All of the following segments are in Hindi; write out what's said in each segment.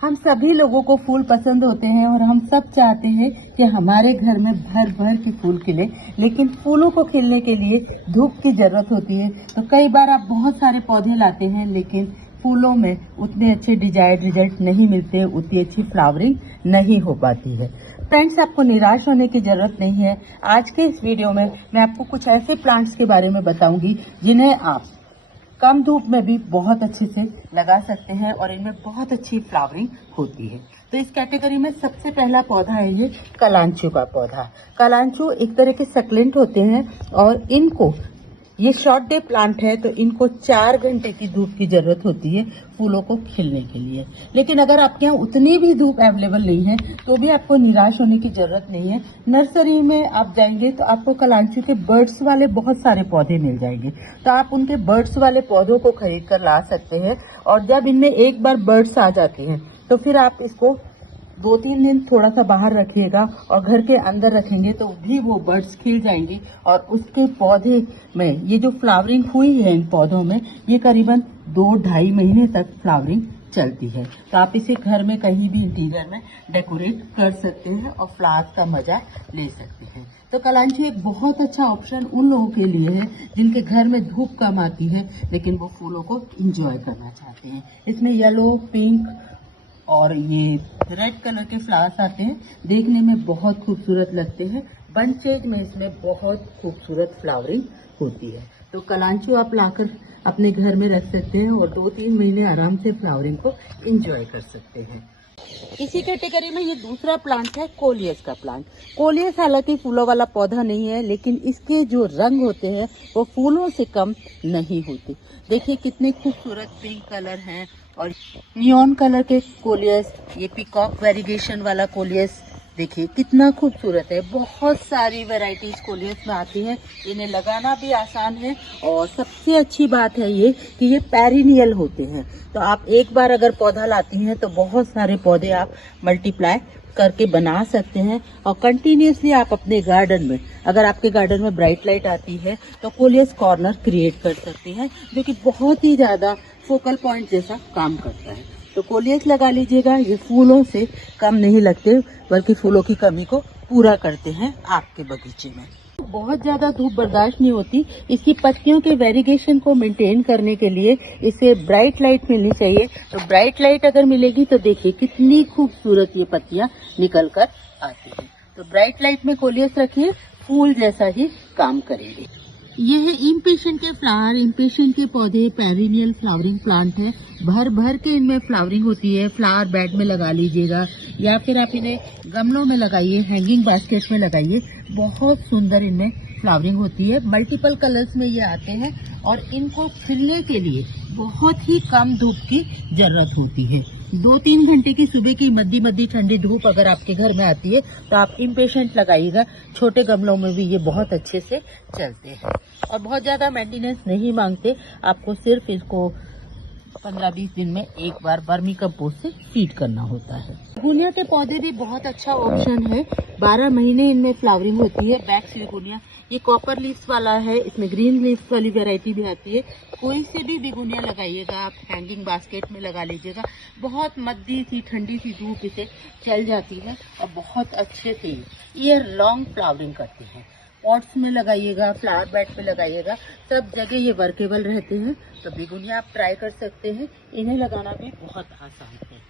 हम सभी लोगों को फूल पसंद होते हैं और हम सब चाहते हैं कि हमारे घर में भर भर के फूल खिले, लेकिन फूलों को खिलने के लिए धूप की जरूरत होती है। तो कई बार आप बहुत सारे पौधे लाते हैं, लेकिन फूलों में उतने अच्छे डिजायर्ड रिजल्ट नहीं मिलते, उतनी अच्छी फ्लावरिंग नहीं हो पाती है। फ्रेंड्स, आपको निराश होने की जरूरत नहीं है। आज के इस वीडियो में मैं आपको कुछ ऐसे प्लांट्स के बारे में बताऊंगी जिन्हें आप कम धूप में भी बहुत अच्छे से लगा सकते हैं और इनमें बहुत अच्छी फ्लावरिंग होती है। तो इस कैटेगरी में सबसे पहला पौधा है ये कलांचू का पौधा। कलांचू एक तरह के सक्लेंट होते हैं और इनको, ये शॉर्ट डे प्लांट है, तो इनको 4 घंटे की धूप की जरूरत होती है फूलों को खिलने के लिए। लेकिन अगर आपके यहाँ उतनी भी धूप अवेलेबल नहीं है तो भी आपको निराश होने की जरूरत नहीं है। नर्सरी में आप जाएंगे तो आपको कलांचू के बर्ड्स वाले बहुत सारे पौधे मिल जाएंगे, तो आप उनके बर्ड्स वाले पौधों को खरीद कर ला सकते हैं। और जब इनमें एक बार बर्ड्स आ जाते हैं तो फिर आप इसको 2-3 दिन थोड़ा सा बाहर रखिएगा और घर के अंदर रखेंगे तो भी वो बर्ड्स खिल जाएंगी और उसके पौधे में ये जो फ्लावरिंग हुई है इन पौधों में, ये करीबन 2-2.5 महीने तक फ्लावरिंग चलती है। तो आप इसे घर में कहीं भी इंटीरियर में डेकोरेट कर सकते हैं और फ्लावर्स का मजा ले सकते हैं। तो कलांचू एक बहुत अच्छा ऑप्शन उन लोगों के लिए है जिनके घर में धूप कम आती है लेकिन वो फूलों को एंजॉय करना चाहते हैं। इसमें येलो, पिंक और ये रेड कलर के फ्लावर्स आते हैं, देखने में बहुत खूबसूरत लगते हैं। बंचेज में इसमें बहुत खूबसूरत फ्लावरिंग होती है। तो कलांचू आप लाकर अपने घर में रख सकते हैं और 2-3 महीने आराम से फ्लावरिंग को एंजॉय कर सकते हैं। इसी कैटेगरी में ये दूसरा प्लांट है कोलियस का प्लांट। कोलियस हालांकि फूलों वाला पौधा नहीं है, लेकिन इसके जो रंग होते हैं वो फूलों से कम नहीं होते। देखिए कितने खूबसूरत पिंक कलर हैं और नियॉन कलर के कोलियस, ये पीकॉक वेरिगेशन वाला कोलियस देखिए कितना खूबसूरत है। बहुत सारी वैरायटीज कोलियस में आती हैं, इन्हें लगाना भी आसान है और सबसे अच्छी बात है ये कि ये पेरिनियल होते हैं। तो आप एक बार अगर पौधा लाती हैं तो बहुत सारे पौधे आप मल्टीप्लाई करके बना सकते हैं और कंटिन्यूसली आप अपने गार्डन में, अगर आपके गार्डन में ब्राइट लाइट आती है तो कोलियस कॉर्नर क्रिएट कर सकते हैं, जो कि बहुत ही ज्यादा फोकल पॉइंट जैसा काम करता है। तो कोलियस लगा लीजिएगा, ये फूलों से कम नहीं लगते बल्कि फूलों की कमी को पूरा करते हैं आपके बगीचे में। बहुत ज्यादा धूप बर्दाश्त नहीं होती, इसकी पत्तियों के वेरिगेशन को मेंटेन करने के लिए इसे ब्राइट लाइट मिलनी चाहिए। तो ब्राइट लाइट अगर मिलेगी तो देखिए कितनी खूबसूरत ये पत्तियां निकल कर आती हैं। तो ब्राइट लाइट में कोलियस रखिए, फूल जैसा ही काम करेंगे। ये है इम्पेशेंट के फ्लावर। इम्पेशेंट के पौधे पेरिनियल फ्लावरिंग प्लांट है, भर भर के इनमें फ्लावरिंग होती है। फ्लावर बेड में लगा लीजिएगा या फिर आप इन्हें गमलों में लगाइए, हैंगिंग बास्केट में लगाइए, बहुत सुंदर इनमें फ्लावरिंग होती है। मल्टीपल कलर्स में ये आते हैं और इनको खिलने के लिए बहुत ही कम धूप की जरूरत होती है। 2-3 घंटे की सुबह की मध्य मध्य ठंडी धूप अगर आपके घर में आती है तो आप इम्पेशेंट लगाइएगा। छोटे गमलों में भी ये बहुत अच्छे से चलते हैं और बहुत ज्यादा मेंटेनेंस नहीं मांगते। आपको सिर्फ इसको 15-20 दिन में एक बार वर्मी कंपोस्ट से फीड करना होता है। बेगुनिया के पौधे भी बहुत अच्छा ऑप्शन है, 12 महीने इनमें फ्लावरिंग होती है। बैक्स बेगुनिया ये कॉपर लीव्स वाला है, इसमें ग्रीन लीव्स वाली वैरायटी भी आती है। कोई से भी बेगुनिया लगाइएगा, आप हैंगिंग बास्केट में लगा लीजिएगा। बहुत मद्दी सी ठंडी सी धूप इसे चल जाती है और बहुत अच्छे से ये लॉन्ग फ्लावरिंग करती है। पॉट्स में लगाइएगा, फ्लावर बेड पे लगाइएगा, सब जगह ये वर्केबल रहते हैं। तो बेगुनिया आप ट्राई कर सकते हैं, इन्हें लगाना भी बहुत आसान है।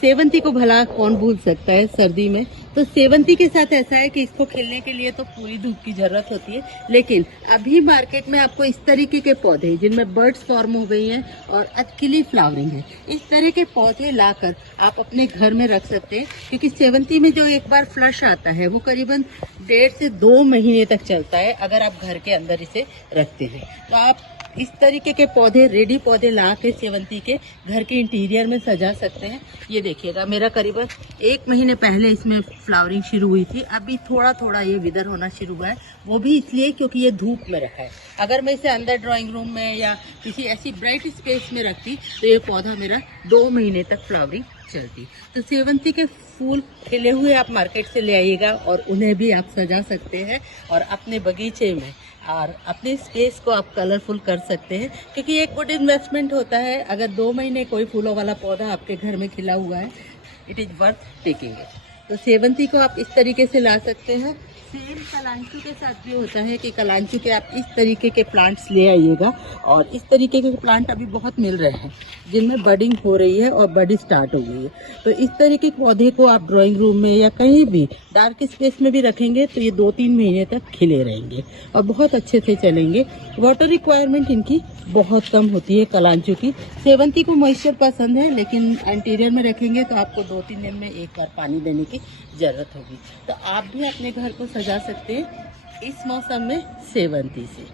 सेवंती को भला कौन भूल सकता है सर्दी में। तो सेवंती के साथ ऐसा है कि इसको खिलने के लिए तो पूरी धूप की जरूरत होती है, लेकिन अभी मार्केट में आपको इस तरीके के पौधे जिनमें बर्ड्स फॉर्म हो गई हैं और अकेली फ्लावरिंग है, इस तरह के पौधे लाकर आप अपने घर में रख सकते हैं। क्योंकि सेवंती में जो एक बार फ्लश आता है वो करीबन 1.5 से 2 महीने तक चलता है अगर आप घर के अंदर इसे रखते हैं। तो आप इस तरीके के पौधे, रेडी पौधे ला के सेवंती के घर के इंटीरियर में सजा सकते हैं। ये देखिएगा, मेरा करीबन 1 महीने पहले इसमें फ्लावरिंग शुरू हुई थी, अभी थोड़ा थोड़ा ये विदर होना शुरू हुआ है। वो भी इसलिए क्योंकि ये धूप में रखा है। अगर मैं इसे अंदर ड्राइंग रूम में या किसी ऐसी ब्राइट स्पेस में रखती तो ये पौधा मेरा 2 महीने तक फ्लावरिंग चलती। तो सेवंती के फूल खिले हुए आप मार्केट से ले आइएगा और उन्हें भी आप सजा सकते हैं और अपने बगीचे में और अपने स्पेस को आप कलरफुल कर सकते हैं, क्योंकि एक गुड इन्वेस्टमेंट होता है। अगर 2 महीने कोई फूलों वाला पौधा आपके घर में खिला हुआ है, it is worth taking it. तो सेवंती को आप इस तरीके से ला सकते हैं। सेम कलांचू के साथ भी होता है कि कलांचू के आप इस तरीके के प्लांट्स ले आइएगा और इस तरीके के प्लांट अभी बहुत मिल रहे हैं जिनमें बडिंग हो रही है और बडी स्टार्ट हो गई है। तो इस तरीके के पौधे को आप ड्राइंग रूम में या कहीं भी डार्क स्पेस में भी रखेंगे तो ये 2-3 महीने तक खिले रहेंगे और बहुत अच्छे से चलेंगे। वाटर रिक्वायरमेंट इनकी बहुत कम होती है कलांचू की। सेवंती को मॉइस्चर पसंद है, लेकिन इंटीरियर में रखेंगे तो आपको 2-3 दिन में एक बार पानी देने की जरूरत होगी। तो आप भी अपने घर को सजा सकते हैं इस मौसम में सेवंती से।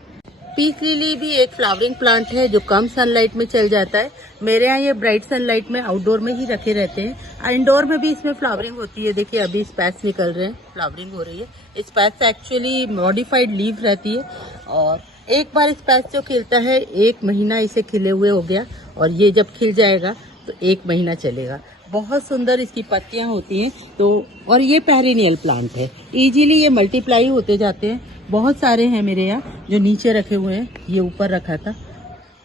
पीस लिली भी एक फ्लावरिंग प्लांट है जो कम सनलाइट में चल जाता है। मेरे यहाँ ये ब्राइट सनलाइट में आउटडोर में ही रखे रहते हैं। इंडोर में भी इसमें फ्लावरिंग होती है। देखिए अभी स्पैच निकल रहे हैं, फ्लावरिंग हो रही है। स्पैच एक्चुअली मॉडिफाइड लीव रहती है और एक बार स्पैच जो खिलता है 1 महीना इसे खिले हुए हो गया और ये जब खिल जाएगा तो 1 महीना चलेगा। बहुत सुंदर इसकी पत्तियां होती हैं। तो और ये पेरिनियल प्लांट है, इजीली ये मल्टीप्लाई होते जाते हैं। बहुत सारे हैं मेरे यहाँ जो नीचे रखे हुए हैं, ये ऊपर रखा था।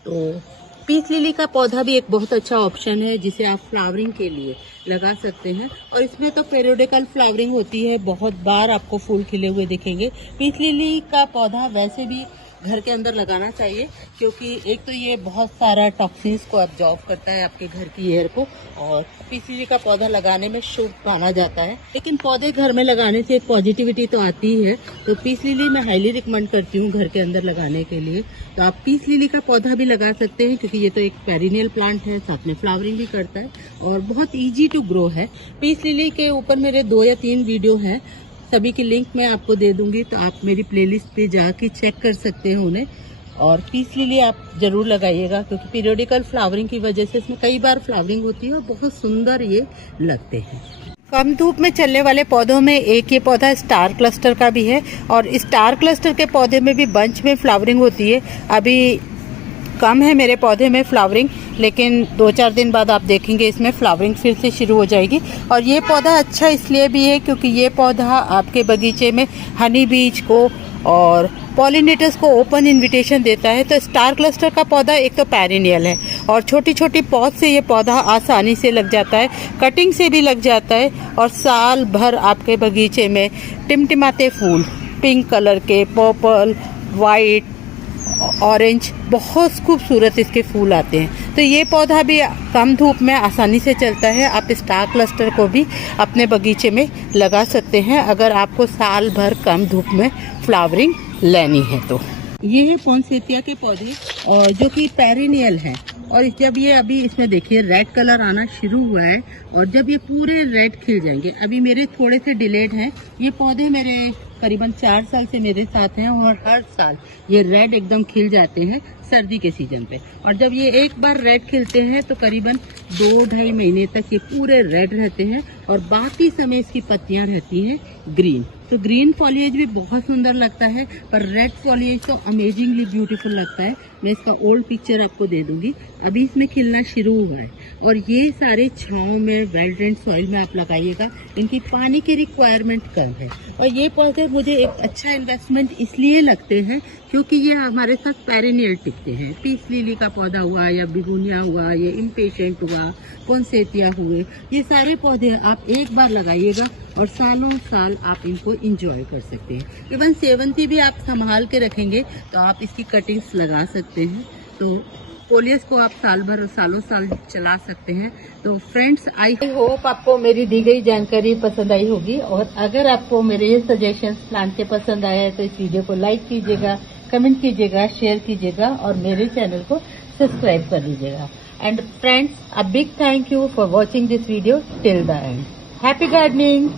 तो पीस लिली का पौधा भी एक बहुत अच्छा ऑप्शन है जिसे आप फ्लावरिंग के लिए लगा सकते हैं और इसमें तो पेरियोडिकल फ्लावरिंग होती है, बहुत बार आपको फूल खिले हुए दिखेंगे। पीस लिली का पौधा वैसे भी घर के अंदर लगाना चाहिए, क्योंकि एक तो ये बहुत सारा टॉक्सिन्स को अब्जॉर्ब करता है आपके घर की एयर को, और पीस लिली का पौधा लगाने में शुभ माना जाता है। लेकिन पौधे घर में लगाने से एक पॉजिटिविटी तो आती ही है। तो पीस लिली मैं हाईली रिकमेंड करती हूँ घर के अंदर लगाने के लिए। तो आप पीस लिली का पौधा भी लगा सकते हैं, क्योंकि ये तो एक पेरिनियल प्लांट है, साथ में फ्लावरिंग भी करता है और बहुत ईजी टू ग्रो है। पीस लिली के ऊपर मेरे 2 या 3 वीडियो हैं, सभी की लिंक मैं आपको दे दूंगी, तो आप मेरी प्लेलिस्ट पे जाके चेक कर सकते हैं उन्हें। और पीस लिली आप जरूर लगाइएगा, क्योंकि पीरियोडिकल फ्लावरिंग की वजह से इसमें कई बार फ्लावरिंग होती है और बहुत सुंदर ये लगते हैं। कम धूप में चलने वाले पौधों में एक ये पौधा स्टार क्लस्टर का भी है और स्टार क्लस्टर के पौधे में भी बंच में फ्लावरिंग होती है। अभी कम है मेरे पौधे में फ्लावरिंग, लेकिन 2-4 दिन बाद आप देखेंगे इसमें फ्लावरिंग फिर से शुरू हो जाएगी। और ये पौधा अच्छा इसलिए भी है क्योंकि ये पौधा आपके बगीचे में हनी बीज को और पॉलिनेटर्स को ओपन इनविटेशन देता है। तो स्टार क्लस्टर का पौधा एक तो पेरिनियल है और छोटी छोटी पौध से ये पौधा आसानी से लग जाता है, कटिंग से भी लग जाता है और साल भर आपके बगीचे में टिमटिमाते फूल, पिंक कलर के, पर्पल, वाइट, ऑरेंज, बहुत खूबसूरत इसके फूल आते हैं। तो ये पौधा भी कम धूप में आसानी से चलता है। आप स्टार क्लस्टर को भी अपने बगीचे में लगा सकते हैं अगर आपको साल भर कम धूप में फ्लावरिंग लेनी है। तो ये है पोंसेतिया के पौधे और जो कि पेरिनियल है, और जब ये अभी इसमें देखिए रेड कलर आना शुरू हुआ है और जब ये पूरे रेड खिल जाएंगे, अभी मेरे थोड़े से डिलेड हैं, ये पौधे मेरे करीबन 4 साल से मेरे साथ हैं और हर साल ये रेड एकदम खिल जाते हैं सर्दी के सीजन पे। और जब ये एक बार रेड खिलते हैं तो करीबन 2-2.5 महीने तक ये पूरे रेड रहते हैं और बाकी समय इसकी पत्तियां रहती हैं ग्रीन। तो ग्रीन फॉलिएज भी बहुत सुंदर लगता है, पर रेड फॉलिएज तो अमेजिंगली ब्यूटीफुल लगता है। मैं इसका ओल्ड पिक्चर आपको दे दूंगी। अभी इसमें खिलना शुरू हुआ है और ये सारे छांव में वेल ड्रेन्ड सॉइल में आप लगाइएगा। इनकी पानी की रिक्वायरमेंट कम है और ये पौधे मुझे एक अच्छा इन्वेस्टमेंट इसलिए लगते हैं क्योंकि ये हमारे साथ पेरिनियल टिकते हैं। पीस लिली का पौधा हुआ या बिगुनिया हुआ, ये इम्पेशेंट हुआ, पोंसेतिया हुए, ये सारे पौधे आप एक बार लगाइएगा और सालों साल आप इनको इंजॉय कर सकते हैं। इवन सेवंती भी आप संभाल के रखेंगे तो आप इसकी कटिंग्स लगा सकते हैं। तो पोलियस को आप साल भर सालों साल चला सकते हैं। तो फ्रेंड्स, आई होप आपको मेरी दी गई जानकारी पसंद आई होगी, और अगर आपको मेरे ये सजेशंस प्लांट के पसंद आया है तो इस वीडियो को लाइक कीजिएगा, कमेंट कीजिएगा, शेयर कीजिएगा और मेरे चैनल को सब्सक्राइब कर लीजिएगा। And friends, a big thank you for watching this video till the end. Happy gardening.